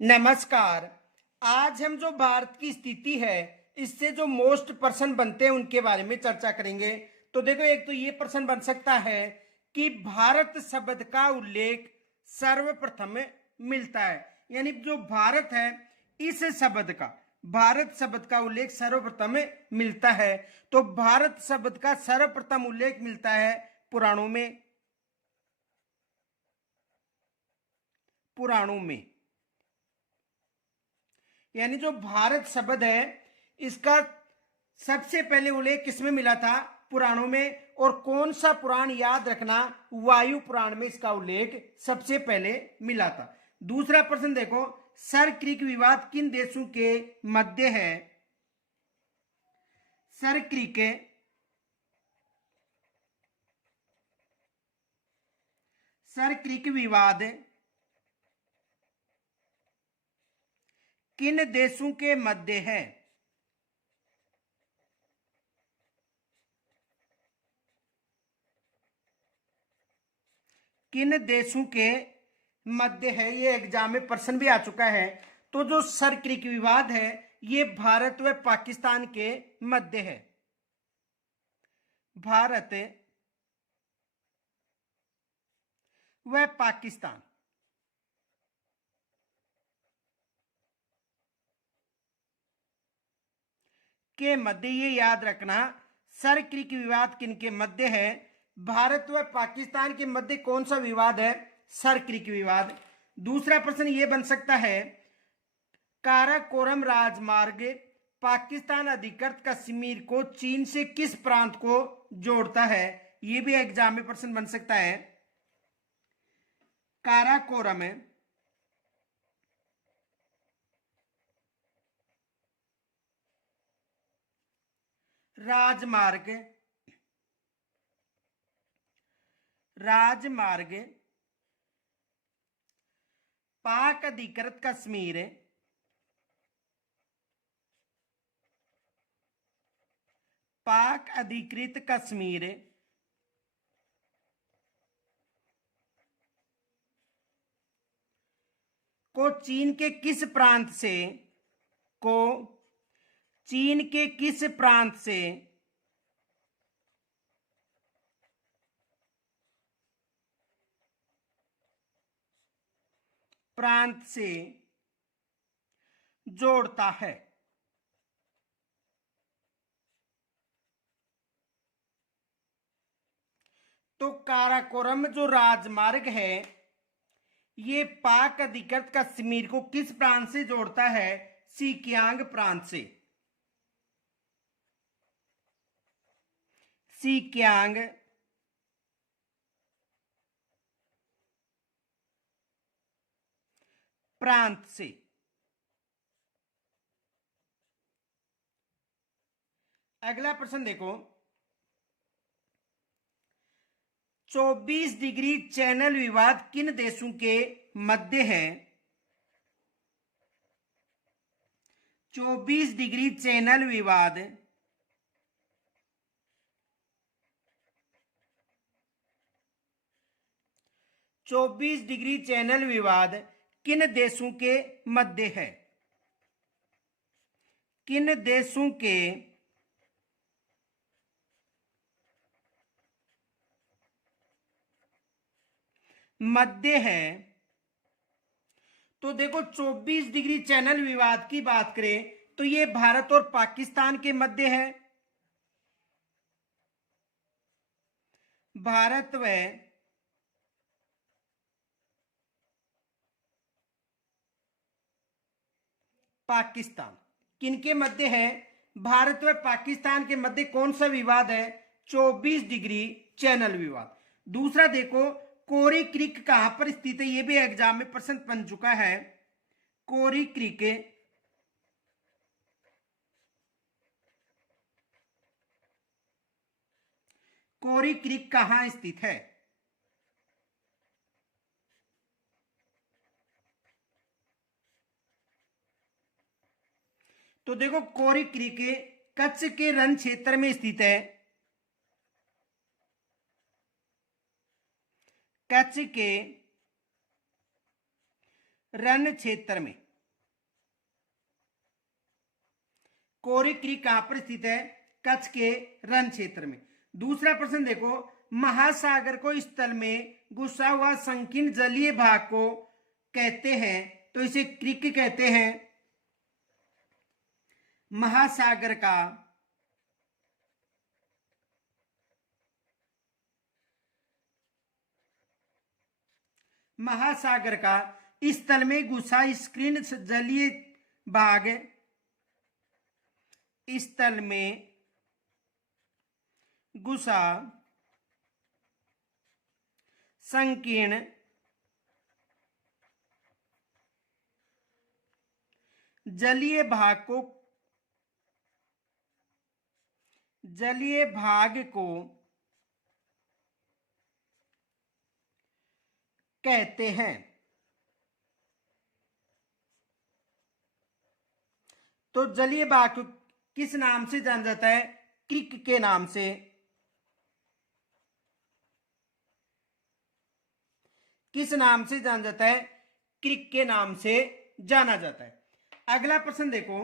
नमस्कार। आज हम जो भारत की स्थिति है इससे जो मोस्ट पर्सन बनते हैं उनके बारे में चर्चा करेंगे। तो देखो, एक तो ये प्रश्न बन सकता है कि भारत शब्द का उल्लेख सर्वप्रथम मिलता है, यानी जो भारत है इस शब्द का, भारत शब्द का उल्लेख सर्वप्रथम मिलता है। तो भारत शब्द का सर्वप्रथम उल्लेख मिलता है पुराणों में। यानी जो भारत शब्द है इसका सबसे पहले उल्लेख किसमें मिला था? पुराणों में। और कौन सा पुराण? याद रखना, वायु पुराण में इसका उल्लेख सबसे पहले मिला था। दूसरा प्रश्न देखो, सर क्रीक विवाद किन देशों के मध्य है? सर क्रीक विवाद किन देशों के मध्य है? किन देशों के मध्य है? ये एग्जाम में प्रश्न भी आ चुका है। तो जो सर क्रीक विवाद है ये भारत व पाकिस्तान के मध्य है। भारत व पाकिस्तान के मध्य, ये याद रखना, सर क्रीक विवाद किनके मध्य है? भारत व पाकिस्तान के मध्य कौन सा विवाद है? सर क्रीक विवाद। दूसरा प्रश्न ये बन सकता है, काराकोरम राजमार्ग पाकिस्तान अधिकृत कश्मीर को चीन से किस प्रांत को जोड़ता है? ये भी एग्जाम में प्रश्न बन सकता है। काराकोरम राजमार्ग पाक अधिकृत कश्मीर को चीन के किस प्रांत से जोड़ता है? तो काराकोरम जो राजमार्ग है ये पाक अधिकृत कश्मीर को किस प्रांत से जोड़ता है? सिकियांग प्रांत से। सिकियांग प्रांत से। अगला प्रश्न देखो, 24 डिग्री चैनल विवाद किन देशों के मध्य है? 24 डिग्री चैनल विवाद किन देशों के मध्य है? किन देशों के मध्य है? तो देखो, 24 डिग्री चैनल विवाद की बात करें तो ये भारत और पाकिस्तान के मध्य है। भारत व पाकिस्तान किनके मध्य है? भारत व पाकिस्तान के मध्य कौन सा विवाद है? 24 डिग्री चैनल विवाद। दूसरा देखो, कोरी क्रीक कहां पर स्थित है? यह भी एग्जाम में प्रश्न बन चुका है। कोरी क्रीक कहां स्थित है? तो देखो, कोरी क्रीक कच्छ के रण क्षेत्र में स्थित है। कच्छ के रण क्षेत्र में कोरी क्रीक कहां पर स्थित है? कच्छ के रण क्षेत्र में। दूसरा प्रश्न देखो, महासागर को इस तल में घुसा हुआ संकीर्ण जलीय भाग को कहते हैं, तो इसे क्रीक कहते हैं। महासागर का इस तल में घुसा स्क्रीन जलीय भाग, इस तल में घुसा संकीर्ण जलीय भाग को कहते हैं। तो जलीय भाग को किस नाम से जाना जाता है? क्रीक के नाम से। किस नाम से जाना जाता है? क्रीक के नाम से जाना जाता है। अगला प्रश्न देखो,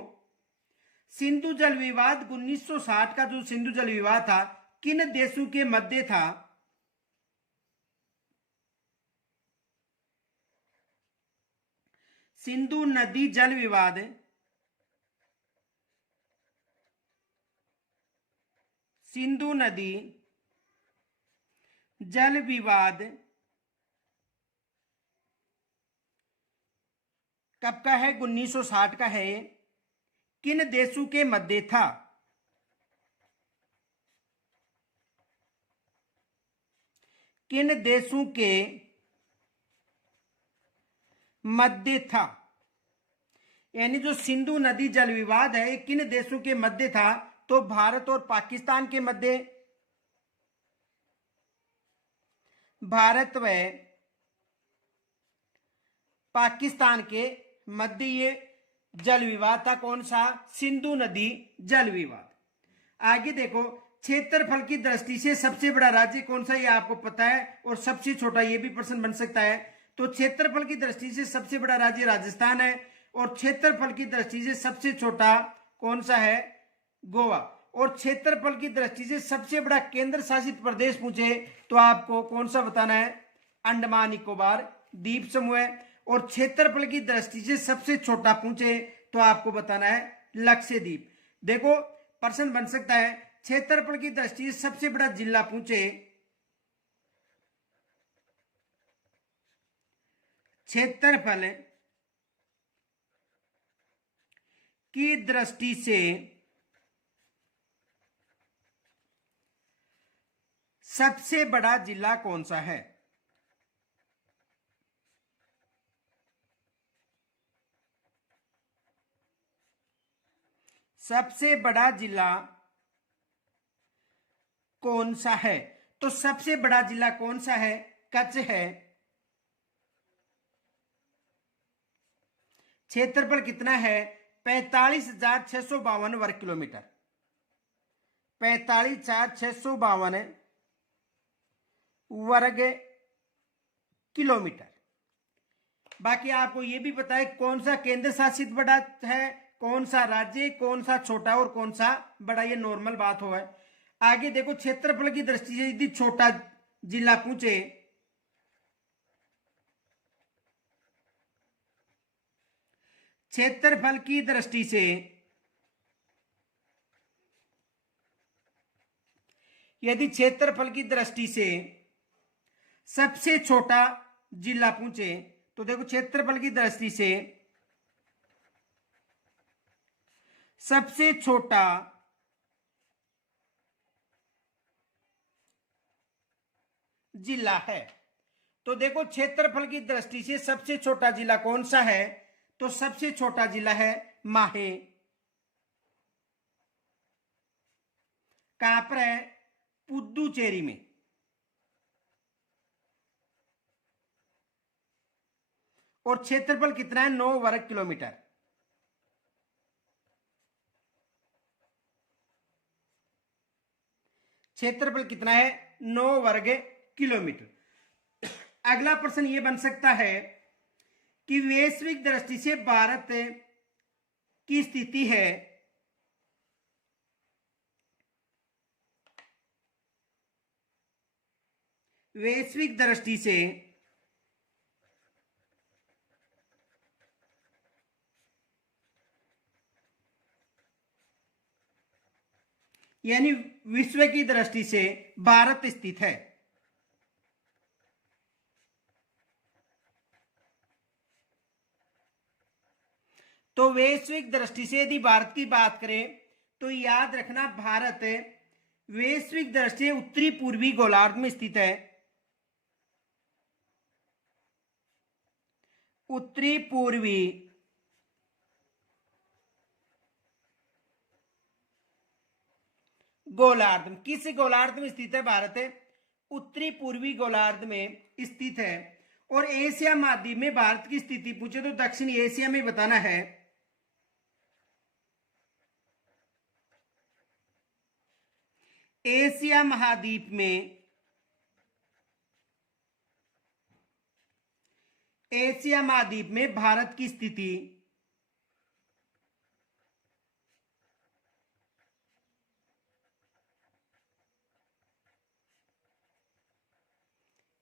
सिंधु जल विवाद 1960 का जो सिंधु जल विवाद था, किन देशों के मध्य था? सिंधु नदी जल विवाद सिंधु नदी जल विवाद कब का है? 1960 का है। किन देशों के मध्य था? किन देशों के मध्य था? यानी जो सिंधु नदी जल विवाद है, किन देशों के मध्य था? तो भारत और पाकिस्तान के मध्य, भारत व पाकिस्तान के मध्य ये जल विवाद था। कौन सा? सिंधु नदी जल विवाद। आगे देखो, क्षेत्रफल की दृष्टि से सबसे बड़ा राज्य कौन सा? ये आपको पता है। और सबसे छोटा, ये भी प्रश्न बन सकता है। तो क्षेत्रफल की दृष्टि से सबसे बड़ा राज्य राजस्थान है, और क्षेत्रफल की दृष्टि से सबसे छोटा कौन सा है? गोवा। और क्षेत्रफल की दृष्टि से सबसे बड़ा केंद्र शासित प्रदेश पूछे तो आपको कौन सा बताना है? अंडमान निकोबार द्वीप समूह है। और क्षेत्रफल की दृष्टि से सबसे छोटा पूछे तो आपको बताना है लक्षद्वीप। देखो, प्रश्न बन सकता है, क्षेत्रफल की दृष्टि से सबसे बड़ा जिला पूछे, क्षेत्रफल की दृष्टि से सबसे बड़ा जिला कौन सा है? सबसे बड़ा जिला कौन सा है? तो सबसे बड़ा जिला कौन सा है? कच्छ है। क्षेत्रफल कितना है? 45,652 वर्ग किलोमीटर। 45,652 वर्ग किलोमीटर। बाकी आपको यह भी पता है कौन सा केंद्र शासित बड़ा है, कौन सा राज्य, कौन सा छोटा और कौन सा बड़ा, ये नॉर्मल बात हो है। आगे देखो, क्षेत्रफल की दृष्टि से यदि छोटा जिला पूछे क्षेत्रफल की दृष्टि से यदि क्षेत्रफल की दृष्टि से सबसे छोटा जिला पूछे तो देखो, क्षेत्रफल की दृष्टि से सबसे छोटा जिला है। तो देखो, क्षेत्रफल की दृष्टि से सबसे छोटा जिला कौन सा है? तो सबसे छोटा जिला है माहे। कहां पर है? पुदुचेरी में। और क्षेत्रफल कितना है? 9 वर्ग किलोमीटर। क्षेत्रफल कितना है? 9 वर्ग किलोमीटर। अगला प्रश्न यह बन सकता है कि वैश्विक दृष्टि से भारत की स्थिति है, वैश्विक दृष्टि से यानी विश्व की दृष्टि से भारत स्थित है। तो वैश्विक दृष्टि से यदि भारत की बात करें तो याद रखना भारत वैश्विक दृष्टि से उत्तरी पूर्वी गोलार्ध में स्थित है। उत्तरी पूर्वी गोलार्ध में, किस गोलार्ध में स्थित है भारत? उत्तरी पूर्वी गोलार्ध में स्थित है। और एशिया महाद्वीप में भारत की स्थिति पूछे तो दक्षिण एशिया में बताना है। एशिया महाद्वीप में, एशिया महाद्वीप में भारत की स्थिति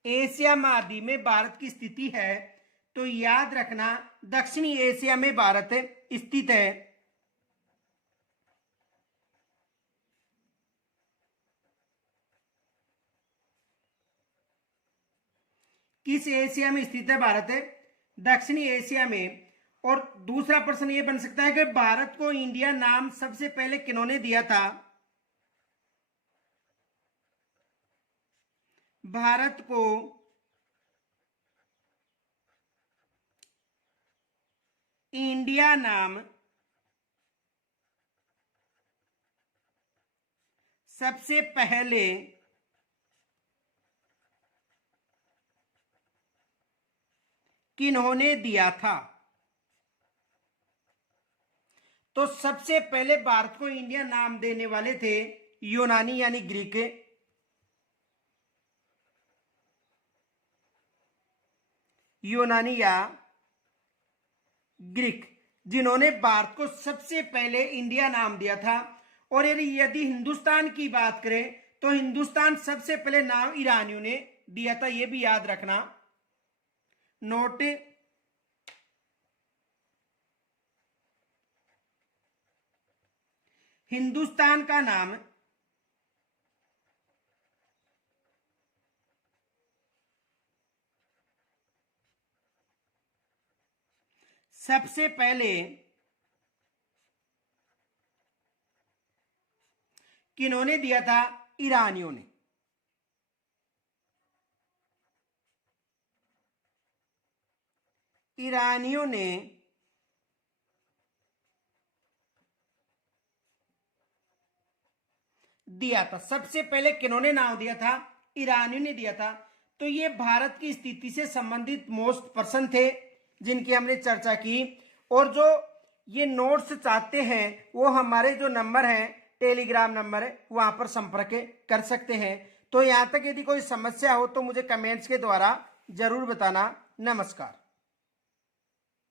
एशिया महाद्वीप में भारत की स्थिति है। तो याद रखना दक्षिणी एशिया में भारत स्थित है। किस एशिया में स्थित है भारत? दक्षिणी एशिया में। और दूसरा प्रश्न यह बन सकता है कि भारत को इंडिया नाम सबसे पहले किन्होंने दिया था? भारत को इंडिया नाम सबसे पहले किन्होंने दिया था? तो सबसे पहले भारत को इंडिया नाम देने वाले थे यूनानी यानी ग्रीक। यूनानी या ग्रीक, जिन्होंने भारत को सबसे पहले इंडिया नाम दिया था। और यदि हिंदुस्तान की बात करें तो हिंदुस्तान सबसे पहले नाम ईरानियों ने दिया था, यह भी याद रखना। नोट, हिंदुस्तान का नाम सबसे पहले किन्होंने दिया था? ईरानियों ने। ईरानियों ने दिया था। सबसे पहले किन्होंने नाम दिया था? ईरानियों ने दिया था। तो ये भारत की स्थिति से संबंधित मोस्ट पर्सन थे जिनकी हमने चर्चा की। और जो ये नोट्स चाहते हैं वो हमारे जो नंबर हैं, टेलीग्राम नंबर है, वहां पर संपर्क कर सकते हैं। तो यहां तक यदि कोई समस्या हो तो मुझे कमेंट्स के द्वारा जरूर बताना। नमस्कार।